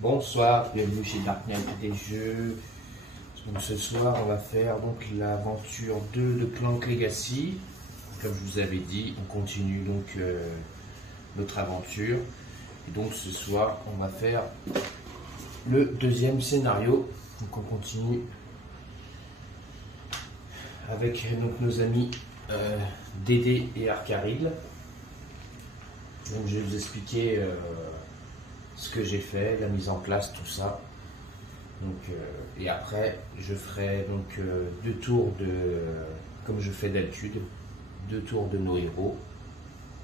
Bonsoir, bienvenue chez Dark Knight des Jeux. Donc ce soir on va faire donc l'aventure 2 de Clank Legacy. Comme je vous avais dit, on continue donc notre aventure. Et donc ce soir on va faire le deuxième scénario. Donc on continue avec donc, nos amis Dédé et Arcaril. Donc je vais vous expliquer ce que j'ai fait, la mise en place, tout ça. Donc, et après, je ferai donc 2 tours de, comme je fais d'habitude, 2 tours de nos héros.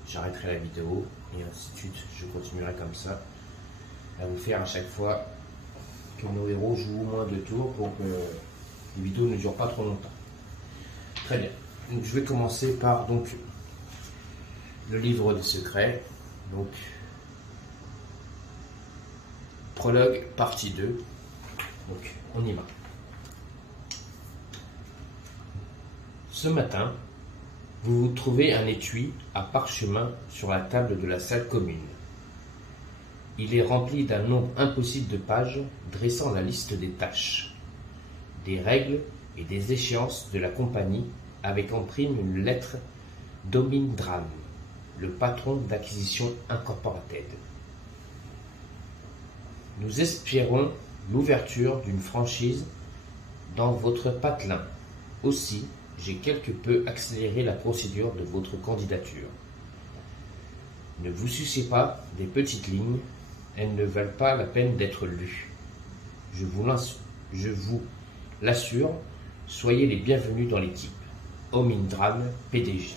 J'arrêterai la vidéo et ainsi de suite. Je continuerai comme ça à vous faire à chaque fois que nos héros jouent au moins 2 tours pour que les vidéos ne durent pas trop longtemps. Très bien. Donc, je vais commencer par donc le livre des secrets. Donc prologue partie 2. Donc on y va. Ce matin, vous trouvez un étui à parchemin sur la table de la salle commune. Il est rempli d'un nombre impossible de pages dressant la liste des tâches, des règles et des échéances de la compagnie, avec en prime une lettre d'Omindram, le patron d'Acquisition Incorporated. Nous espérons l'ouverture d'une franchise dans votre patelin. Aussi, j'ai quelque peu accéléré la procédure de votre candidature. Ne vous souciez pas des petites lignes, elles ne valent pas la peine d'être lues. Je vous l'assure, soyez les bienvenus dans l'équipe. Omindram, PDG.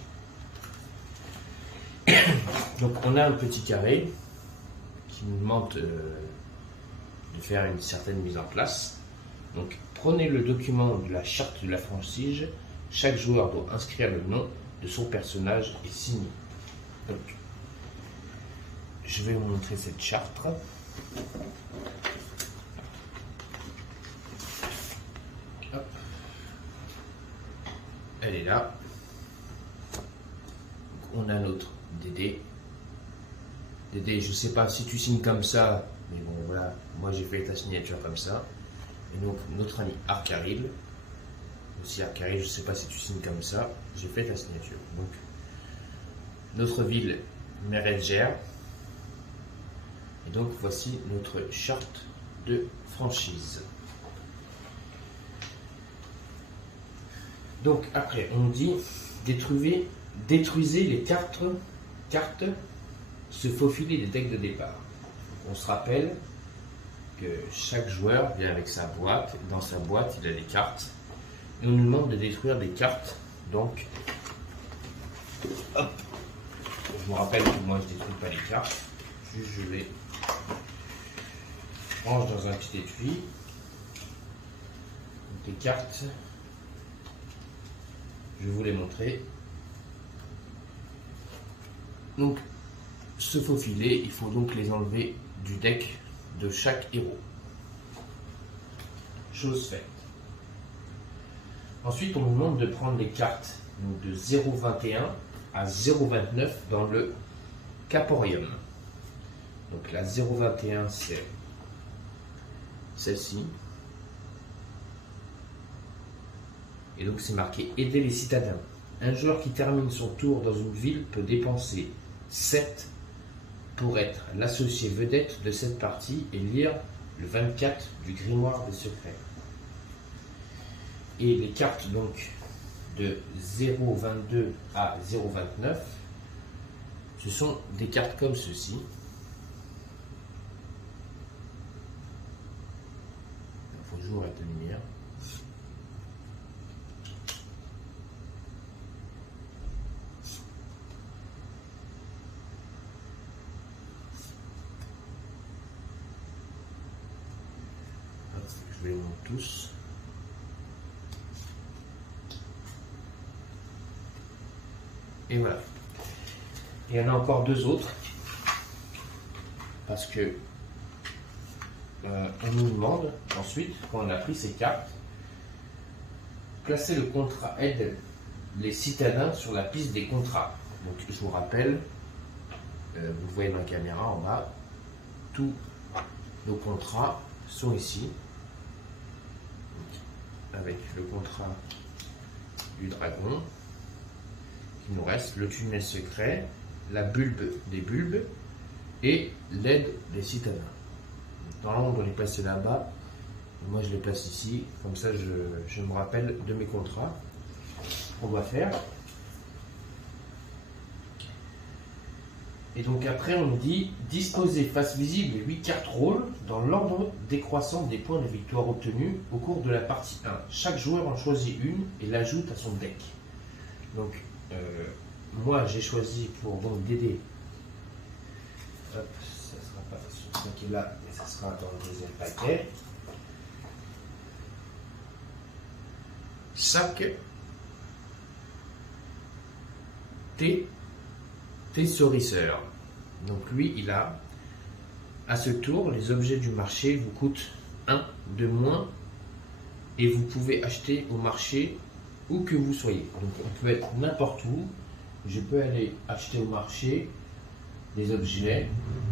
Donc on a un petit carré qui nous demande de faire une certaine mise en place. Donc prenez le document de la charte de la franchise. Chaque joueur doit inscrire le nom de son personnage et signer. Donc je vais vous montrer cette charte. Hop. Elle est là. Donc, on a notre Dédé. Dédé, je sais pas si tu signes comme ça, mais bon voilà, moi j'ai fait ta signature comme ça. Et donc notre ami Arcaril, aussi Arcaril, je sais pas si tu signes comme ça, j'ai fait ta signature. Donc notre ville Meredger. Et donc voici notre charte de franchise. Donc après on dit détruisez les cartes se faufiler des decks de départ. On se rappelle que chaque joueur vient avec sa boîte. Dans sa boîte, il a des cartes. Et on nous demande de détruire des cartes. Donc, hop. Je vous rappelle que moi, je ne détruis pas les cartes. Juste, je les range dans un petit étui. Donc, les cartes, je vais vous les montrer. Donc, se faufiler, il faut donc les enlever du deck de chaque héros. Chose faite. Ensuite, on nous demande de prendre les cartes donc de 0,21 à 0,29 dans le Caporium. Donc la 0,21 c'est celle-ci. Et donc c'est marqué aider les citadins. Un joueur qui termine son tour dans une ville peut dépenser 7 pour être l'associé vedette de cette partie et lire le 24 du grimoire des secrets. Et les cartes donc de 0,22 à 0,29, ce sont des cartes comme ceci. Il faut toujours être lumière. Je vais les montrer tous. Et voilà. Et il y en a encore 2 autres. Parce que on nous demande ensuite, quand on a pris ces cartes, placer le contrat aide les citadins sur la piste des contrats. Donc je vous rappelle, vous voyez dans la caméra en bas, tous nos contrats sont ici, avec le contrat du dragon, il nous reste le tunnel secret, la bulbe des bulbes et l'aide des citadins. Normalement on doit les placer là-bas, moi je les place ici, comme ça je me rappelle de mes contrats. On va faire. Et donc après on nous dit disposer face visible 8 cartes rôle dans l'ordre décroissant des points de victoire obtenus au cours de la partie 1. Chaque joueur en choisit une et l'ajoute à son deck. Donc moi j'ai choisi pour donc Dédé. Hop, ça sera pas sur ce paquet là, mais ça sera dans le deuxième paquet. Chaque thésaurisseur. Donc lui, il a, à ce tour, les objets du marché vous coûtent 1 de moins et vous pouvez acheter au marché où que vous soyez. Donc on peut être n'importe où. Je peux aller acheter au marché des objets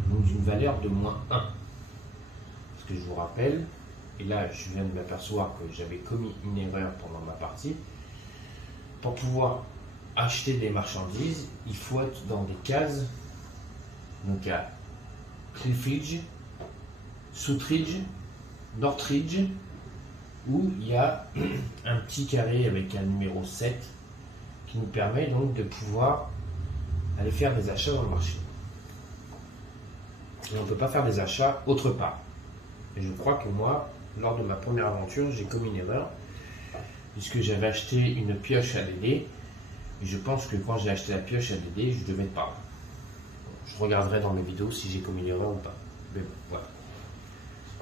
d'une valeur de moins 1. Parce que je vous rappelle, et là je viens de m'apercevoir que j'avais commis une erreur pendant ma partie, pour pouvoir acheter des marchandises, il faut être dans des cases, donc à Cliffridge, Southridge, Northridge, où il y a un petit carré avec un numéro 7 qui nous permet donc de pouvoir aller faire des achats dans le marché. Et on ne peut pas faire des achats autre part. Et je crois que moi, lors de ma première aventure, j'ai commis une erreur, puisque j'avais acheté une pioche à Dédé. Et je pense que quand j'ai acheté la pioche à Dédé, je devais pas. Je regarderai dans mes vidéos si j'ai commis l'erreur ou pas. Mais bon, voilà.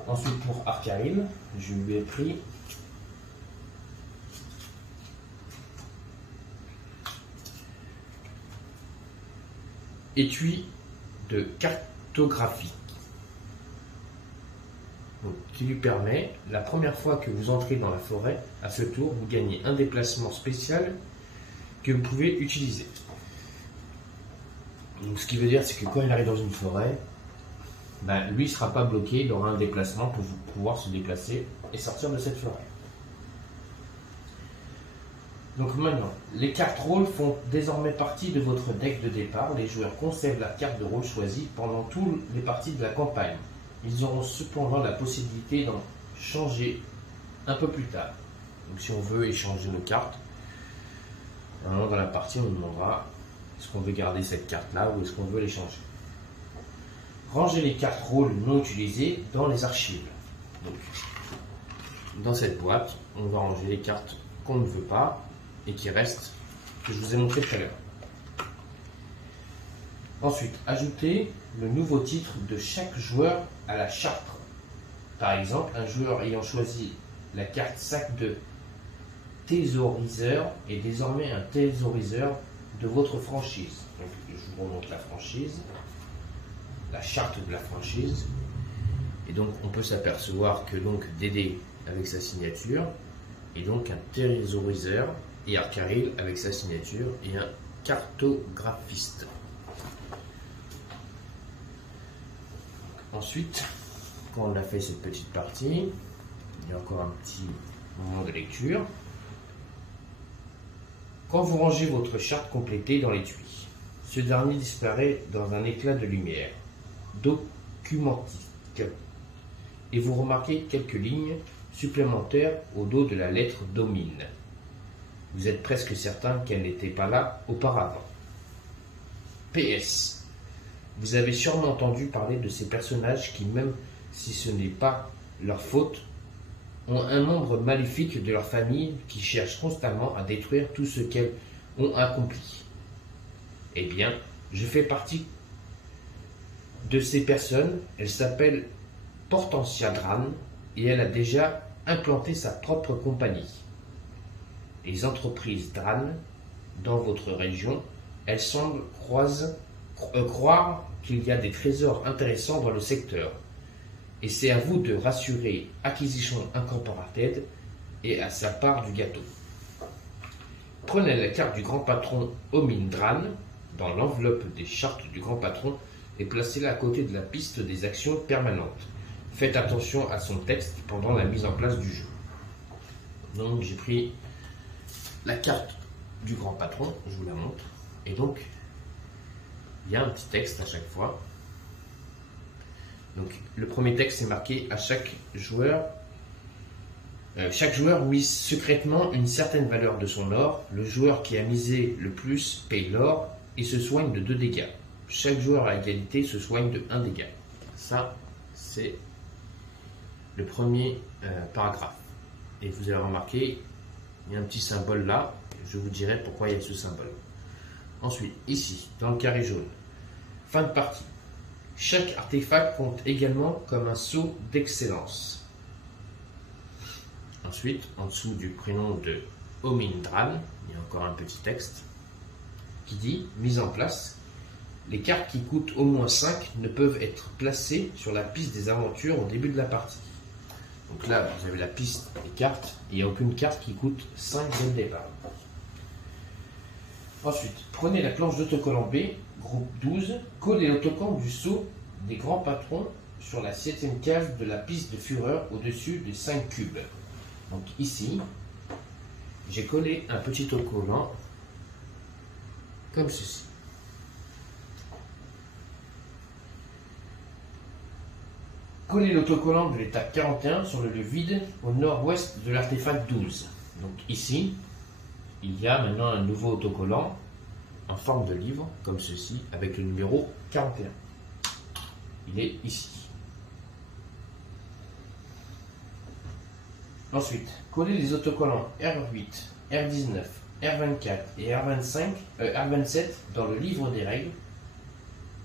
Ensuite, pour Arcaril, je lui ai pris étui de cartographie. Donc, qui lui permet, la première fois que vous entrez dans la forêt, à ce tour, vous gagnez un déplacement spécial que vous pouvez utiliser. Donc, ce qui veut dire, c'est que quand il arrive dans une forêt, ben, lui ne sera pas bloqué, il aura un déplacement pour pouvoir se déplacer et sortir de cette forêt. Donc maintenant, les cartes rôle font désormais partie de votre deck de départ. Les joueurs conservent la carte de rôle choisie pendant toutes les parties de la campagne. Ils auront cependant la possibilité d'en changer un peu plus tard. Donc si on veut échanger nos cartes, à un moment dans la partie, on nous demandera est-ce qu'on veut garder cette carte-là ou est-ce qu'on veut l'échanger. Rangez les cartes rôle non utilisées dans les archives. Donc, dans cette boîte, on va ranger les cartes qu'on ne veut pas et qui restent, que je vous ai montré tout à l'heure. Ensuite, ajoutez le nouveau titre de chaque joueur à la charte. Par exemple, un joueur ayant choisi la carte sac de thésauriseur est désormais un thésauriseur de votre franchise. Donc, je vous remonte la franchise, la charte de la franchise. Et donc, on peut s'apercevoir que donc Dédé avec sa signature est donc un thésauriseur et Arcaril avec sa signature et un cartographiste. Ensuite, quand on a fait cette petite partie, il y a encore un petit moment de lecture. Quand vous rangez votre charte complétée dans l'étui, ce dernier disparaît dans un éclat de lumière documentique et vous remarquez quelques lignes supplémentaires au dos de la lettre domine. Vous êtes presque certain qu'elle n'était pas là auparavant. PS. Vous avez sûrement entendu parler de ces personnages qui, même si ce n'est pas leur faute, ont un membre maléfique de leur famille qui cherche constamment à détruire tout ce qu'elles ont accompli. Eh bien, je fais partie de ces personnes. Elle s'appelle Portentia Dran et elle a déjà implanté sa propre compagnie. Les entreprises Dran dans votre région, elles semblent croire qu'il y a des trésors intéressants dans le secteur. Et c'est à vous de rassurer Acquisition Incorporated et à sa part du gâteau. Prenez la carte du grand patron Omin Dran dans l'enveloppe des chartes du grand patron et placez-la à côté de la piste des actions permanentes. Faites attention à son texte pendant la mise en place du jeu. Donc j'ai pris la carte du grand patron, je vous la montre. Et donc, il y a un petit texte à chaque fois. Donc le premier texte est marqué à chaque joueur mise secrètement une certaine valeur de son or. Le joueur qui a misé le plus paye l'or et se soigne de 2 dégâts. Chaque joueur à égalité se soigne de 1 dégât. Ça, c'est le premier paragraphe. Et vous avez remarqué, il y a un petit symbole là. Je vous dirai pourquoi il y a ce symbole. Ensuite, ici, dans le carré jaune, fin de partie. Chaque artefact compte également comme un sceau d'excellence. Ensuite, en dessous du prénom de Omindran, il y a encore un petit texte qui dit « Mise en place, les cartes qui coûtent au moins 5 ne peuvent être placées sur la piste des aventures au début de la partie. » Donc là, vous avez la piste des cartes, il n'y a aucune carte qui coûte 5 dès le départ. Ensuite, prenez la planche d'autocollant B, groupe 12, collez l'autocollant du sceau des grands patrons sur la 7e case de la piste de fureur au-dessus des 5 cubes. Donc ici, j'ai collé un petit autocollant comme ceci. Collez l'autocollant de l'étape 41 sur le lieu vide au nord-ouest de l'artefact 12. Donc ici, il y a maintenant un nouveau autocollant en forme de livre, comme ceci, avec le numéro 41. Il est ici. Ensuite, collez les autocollants R8, R19, R24 et R27 dans le livre des règles.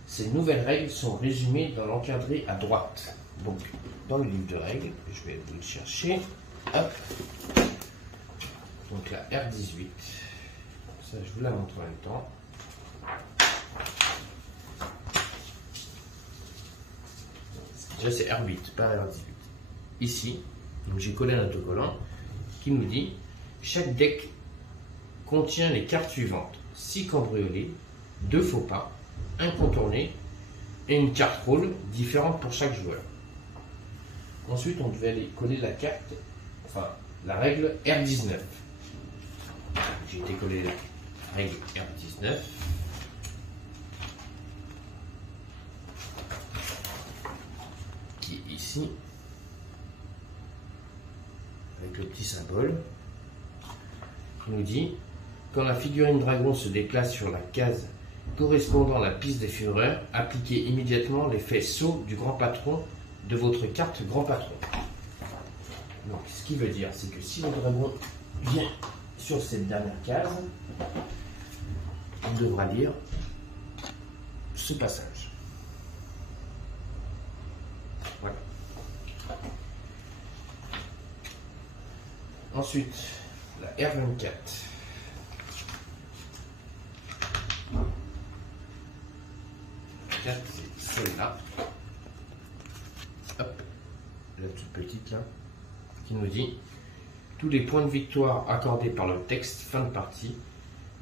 Ces nouvelles règles sont résumées dans l'encadré à droite. Donc, dans le livre de règles, je vais vous le chercher. Hop. Donc la R18. Ça, je vous la montre en même temps. Déjà, c'est R8, pas R18. Ici, j'ai collé un autocollant qui nous dit chaque deck contient les cartes suivantes: 6 cambriolés, 2 faux pas, 1 contourné et une carte rôle différente pour chaque joueur. Ensuite, on devait aller coller la carte, enfin la règle R19. J'ai été coller la règle R19. Qui est ici. Avec le petit symbole. Qui nous dit quand la figurine dragon se déplace sur la case correspondant à la piste des fureurs, appliquez immédiatement l'effet saut du grand patron de votre carte grand patron. Donc, ce qui veut dire, c'est que si le dragon vient sur cette dernière case, on devra lire ce passage. Voilà. Ensuite, la R24. C'est celle-là. Hop, la toute petite là, qui nous dit tous les points de victoire accordés par le texte fin de partie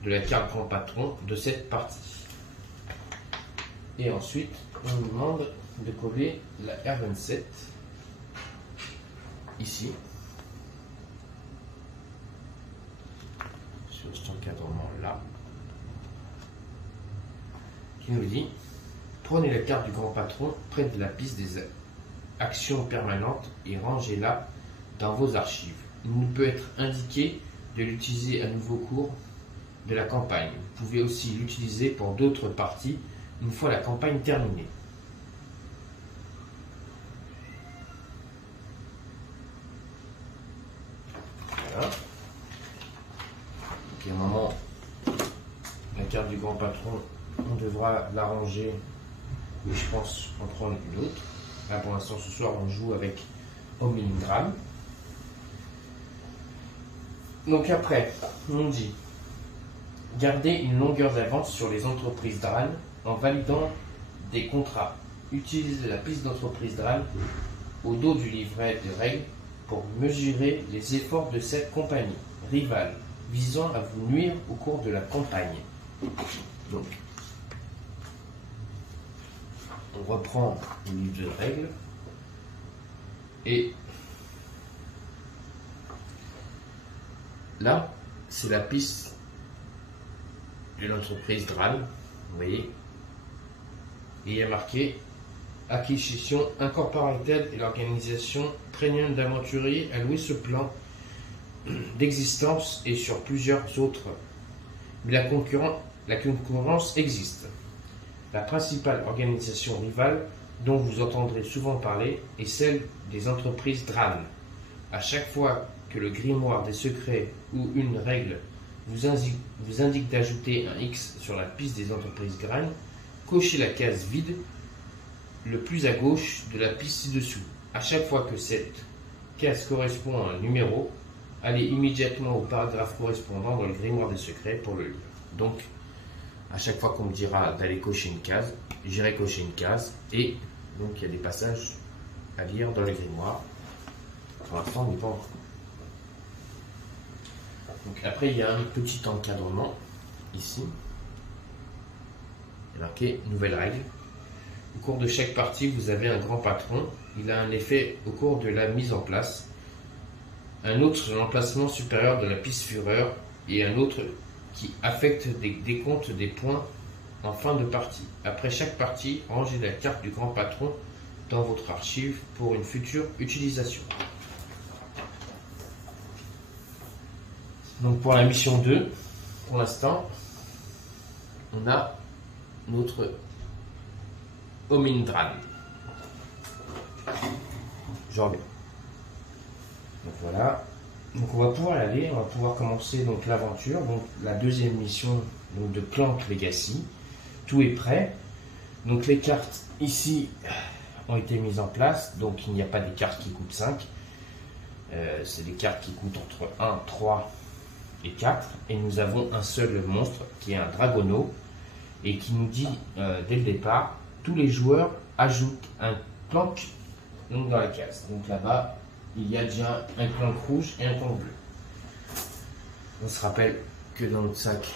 de la carte grand patron de cette partie. Et ensuite, on nous demande de coller la R27 ici sur cet encadrement là, qui nous dit prenez la carte du grand patron près de la piste des actions permanentes et rangez-la dans vos archives. Il nous peut être indiqué de l'utiliser à nouveau au cours de la campagne. Vous pouvez aussi l'utiliser pour d'autres parties une fois la campagne terminée. Voilà. Donc, à un moment, la carte du grand patron, on devra la ranger, et je pense en prendre une autre. Là, pour l'instant, ce soir, on joue avec Omindran. Donc après, on dit garder une longueur d'avance sur les entreprises DRAL en validant des contrats. Utilisez la piste d'entreprise DRAL au dos du livret de règles pour mesurer les efforts de cette compagnie rivale visant à vous nuire au cours de la campagne. Donc, on reprend le livre de règles. Et là, c'est la piste de l'entreprise DRAN, vous voyez. Et il y a marqué acquisition Incorporated et l'organisation Premium d'aventuriers a loué ce plan d'existence et sur plusieurs autres. Mais la concurrence existe. La principale organisation rivale dont vous entendrez souvent parler est celle des entreprises DRAN. À chaque fois que le grimoire des secrets ou une règle vous indique d'ajouter un X sur la piste des entreprises DRAN, cochez la case vide le plus à gauche de la piste ci-dessous. À chaque fois que cette case correspond à un numéro, allez immédiatement au paragraphe correspondant dans le grimoire des secrets pour le lire. Donc, à chaque fois qu'on me dira d'aller cocher une case, j'irai cocher une case et donc il y a des passages à lire dans le grimoire. Pour l'instant, on n'est pas encore. Donc après, il y a un petit encadrement ici. Il est marqué nouvelle règle. Au cours de chaque partie, vous avez un grand patron. Il a un effet au cours de la mise en place, un autre sur l'emplacement supérieur de la piste fureur et un autre qui affecte des décomptes des points en fin de partie. Après chaque partie, rangez la carte du grand patron dans votre archive pour une future utilisation. Donc pour la mission 2, pour l'instant, on a notre Omindran. Je reviens. Donc voilà. Donc on va pouvoir y aller, on va pouvoir commencer donc l'aventure, donc la deuxième mission donc de Clank Legacy. Tout est prêt. Donc les cartes ici ont été mises en place, donc il n'y a pas des cartes qui coûtent 5. C'est des cartes qui coûtent entre 1, 3 et 4. Et nous avons un seul monstre qui est un Dragono et qui nous dit dès le départ, tous les joueurs ajoutent un Clank donc dans la case. Donc là-bas, il y a déjà un Clank rouge et un Clank bleu. On se rappelle que dans notre sac,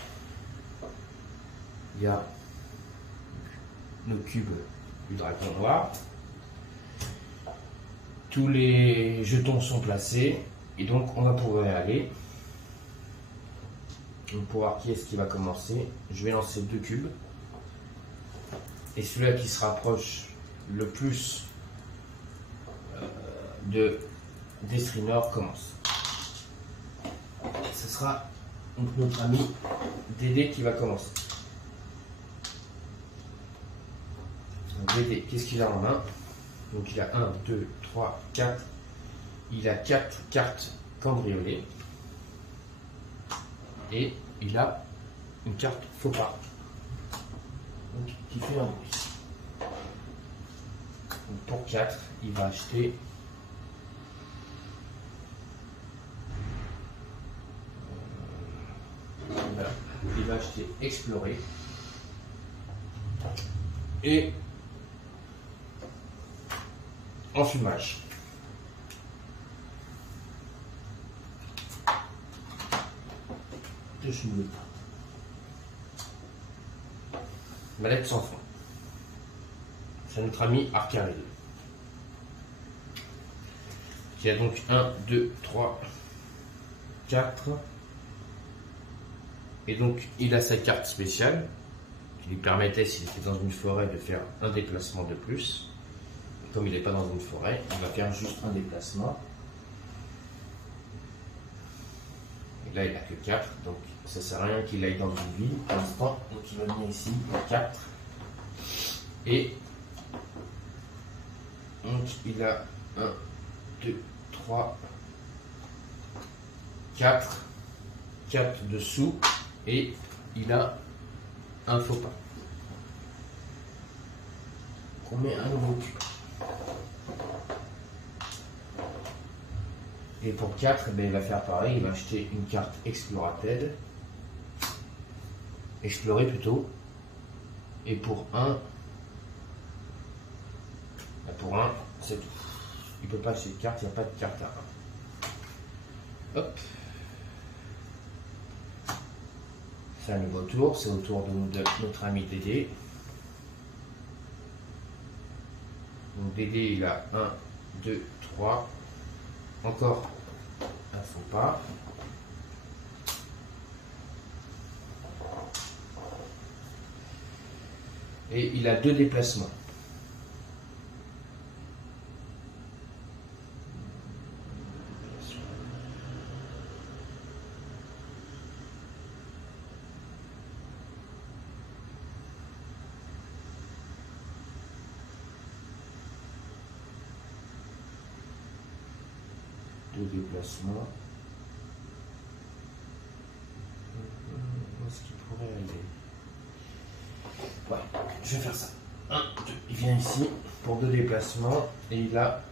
il y a nos cubes du dragon noir. Tous les jetons sont placés et donc on va pouvoir y aller. Donc pour voir qui est-ce qui va commencer, je vais lancer 2 cubes. Et celui-là qui se rapproche le plus de Destrinor commence. Ce sera donc notre ami Dédé qui va commencer. Donc Dédé, qu'est-ce qu'il a en main? Donc il a 1, 2, 3, 4. Il a 4 cartes cambriolées. Et il a une carte faux pas. Donc, qui fait un bruit. Donc, pour 4, il va acheter il va acheter Explorer et Enfumage. Je suis nul. Mallette sans fond. C'est notre ami Arcaril. Qui a donc 1, 2, 3, 4. Et donc il a sa carte spéciale qui lui permettait, s'il était dans une forêt, de faire un déplacement de plus. Comme il n'est pas dans une forêt, il va faire juste un déplacement. Et là il n'a que 4, donc ça ne sert à rien qu'il aille dans une ville pour l'instant. Donc il va venir ici, il a 4. Et donc il a 1, 2, 3, 4. 4 dessous. Et il a un faux pas. On met un nouveau cube. Et pour 4, il va faire pareil, il va acheter une carte Explorated. Explorer plutôt. Et pour 1, c'est tout. Il ne peut pas acheter de carte, il n'y a pas de carte à 1. Hop. C'est un nouveau tour, c'est au tour de notre ami Dédé. Donc Dédé, il a 1, 2, 3. Encore un faux pas. Et il a 2 déplacements. Deux déplacements. Où est-ce qu'il pourrait aller? Ouais, je vais faire ça. 1, 2, il vient ici pour 2 déplacements et il a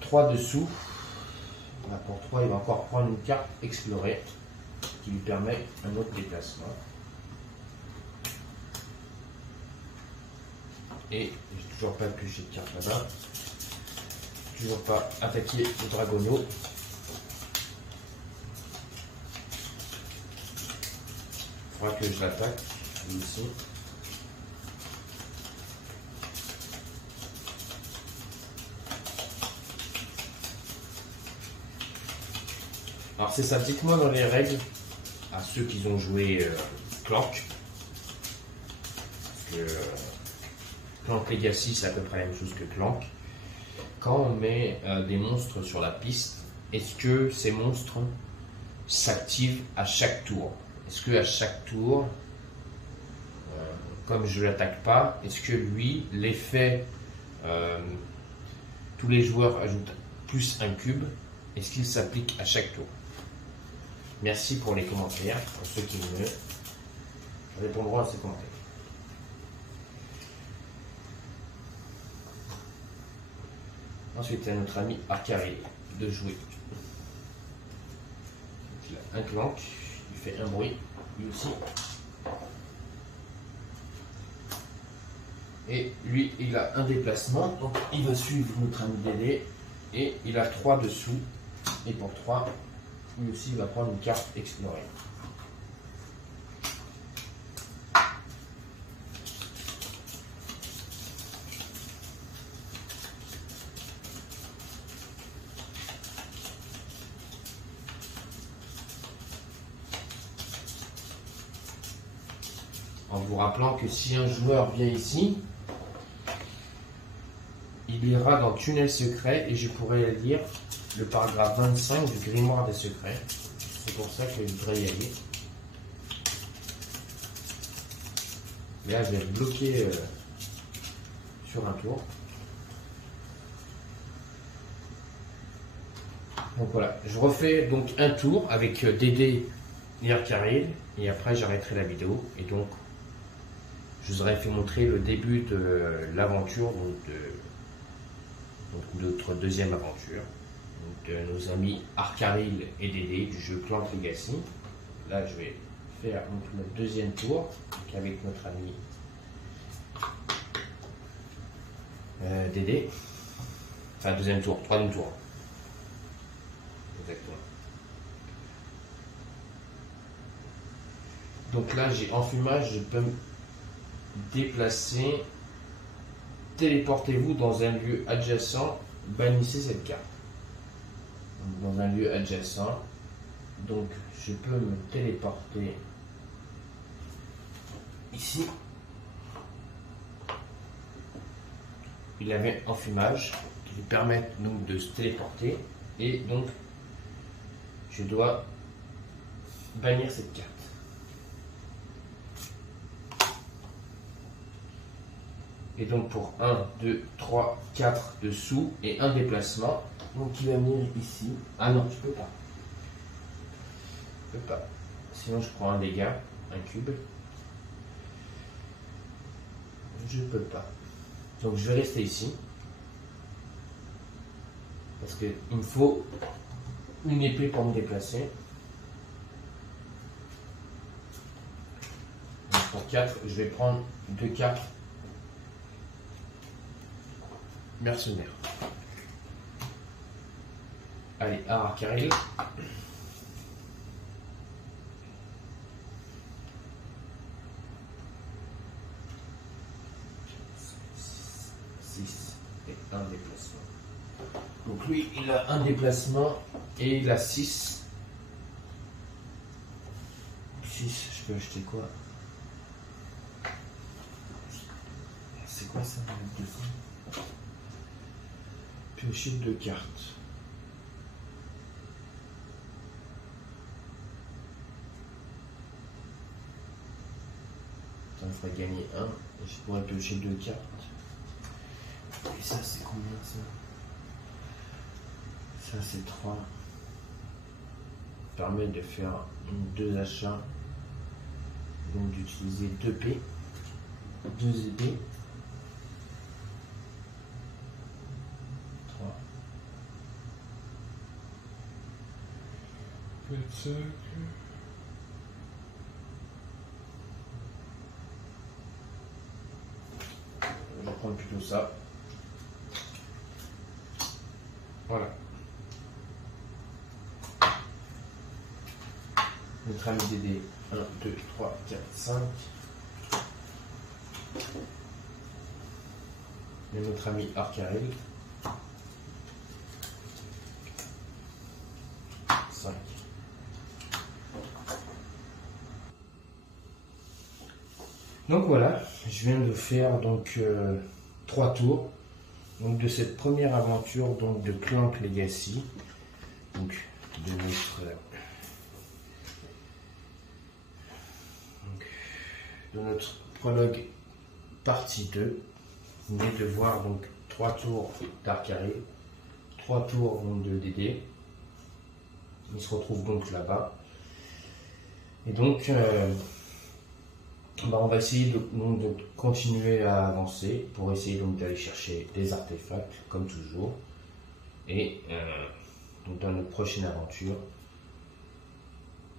trois dessous. Là, pour 3, il va encore prendre une carte explorée qui lui permet un autre déplacement. Et j'ai toujours pas pioché de carte là-bas. Toujours pas attaqué le dragonneau. Il faudra que je l'attaque ici. Alors c'est ça, dites-moi dans les règles, à ceux qui ont joué Clank, parce que Clank Legacy c'est à peu près la même chose que Clank. Quand on met des monstres sur la piste, est-ce que ces monstres s'activent à chaque tour? Est-ce que à chaque tour, comme je ne l'attaque pas, est-ce que lui, l'effet, tous les joueurs ajoutent plus un cube, est-ce qu'il s'applique à chaque tour? Merci pour les commentaires, pour ceux qui me répondront à ces commentaires. Ensuite, à notre ami Arcari de jouer. Il a un clank, il fait un bruit, lui aussi. Et lui, il a un déplacement, donc il va suivre notre ami Dédé. Et il a 3 dessous. Et pour 3, lui aussi, il va prendre une carte explorée. En vous rappelant que si un joueur vient ici, il ira dans Tunnel secret et je pourrais lire le paragraphe 25 du Grimoire des secrets. C'est pour ça que je voudrais y aller. Mais là, je vais le bloquer sur un tour. Donc voilà, je refais donc un tour avec Dédé et Arcari et après j'arrêterai la vidéo. Et donc, je vous aurais fait montrer le début de l'aventure, donc notre deuxième aventure, donc de nos amis Arcaril et Dédé du jeu Clank Legacy. Là, je vais faire donc notre deuxième tour donc avec notre ami Dédé. Enfin, deuxième tour, troisième tour. Exactement. Donc là, j'ai enfumage, je peux me déplacer. Téléportez-vous dans un lieu adjacent, bannissez cette carte. Donc, dans un lieu adjacent, donc je peux me téléporter ici. Il avait enfumage qui lui permet donc de se téléporter et donc je dois bannir cette carte. Et donc pour 1, 2, 3, 4 dessous et un déplacement. Donc il va venir ici. Ah non, je peux pas. Je peux pas. Sinon je prends un dégât, un cube. Je peux pas. Donc je vais rester ici. Parce qu'il me faut une épée pour me déplacer. Donc pour 4, je vais prendre 2 cartes mercenaires. Allez, Arcaril. un déplacement. Donc lui, il a un déplacement et il a 6. 6, je peux acheter quoi? C'est quoi ça? Piocher 2 cartes. Ça me fera gagner 1 et je pourrais piocher 2 cartes. Et ça, c'est combien ça? Ça, c'est 3. Ça permet de faire 2 achats. Donc d'utiliser 2 P. 2 épées. 3. 4, 5. Je vais prendre plutôt ça. Voilà. Notre ami DD. 1, 2, 3, 4, 5. Et notre ami Arcaril. 5. Donc voilà, je viens de faire donc 3 tours donc de cette première aventure donc de Clank Legacy, donc de notre prologue partie 2. Vous venez de voir donc 3 tours d'Arcaril, 3 tours donc de DD. Il se retrouve donc là-bas. Et donc on va essayer de continuer à avancer pour essayer donc d'aller chercher des artefacts comme toujours. Et donc dans notre prochaine aventure,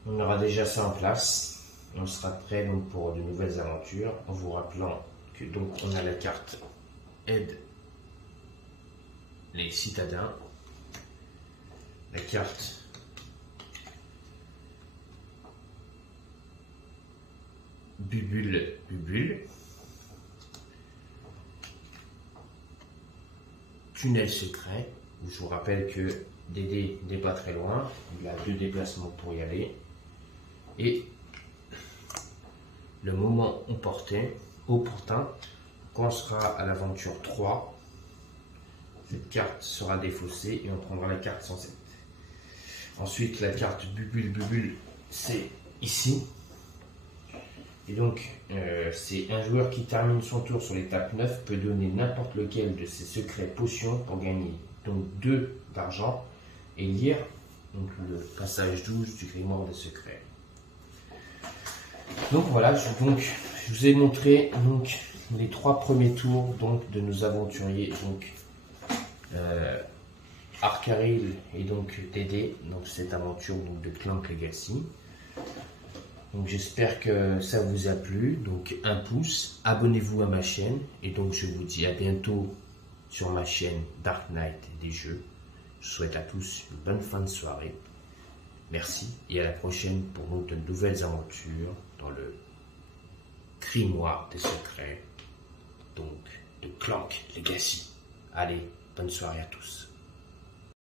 on aura déjà ça en place. On sera prêt donc pour de nouvelles aventures, en vous rappelant que donc on a la carte aide les citadins, la carte Bubule, tunnel secret, où je vous rappelle que Dédé n'est pas très loin, il a 2 déplacements pour y aller, et le moment opportun, quand on sera à l'aventure 3, cette carte sera défaussée et on prendra la carte 107. Ensuite, la carte Bubule, c'est ici. Et donc, c'est un joueur qui termine son tour sur l'étape 9 peut donner n'importe lequel de ses secrets potions pour gagner donc 2 d'argent et lire donc, le passage 12 du grimoire des secrets. Donc voilà, je vous ai montré donc, les 3 premiers tours donc, de nos aventuriers, donc Arcaril et donc Dédé, donc cette aventure donc, de Clank Legacy. Donc j'espère que ça vous a plu, donc un pouce, abonnez-vous à ma chaîne et donc je vous dis à bientôt sur ma chaîne Dark Knight et des jeux. Je souhaite à tous une bonne fin de soirée. Merci et à la prochaine pour de nouvelles aventures dans le grimoire des secrets, donc de Clank Legacy. Allez, bonne soirée à tous.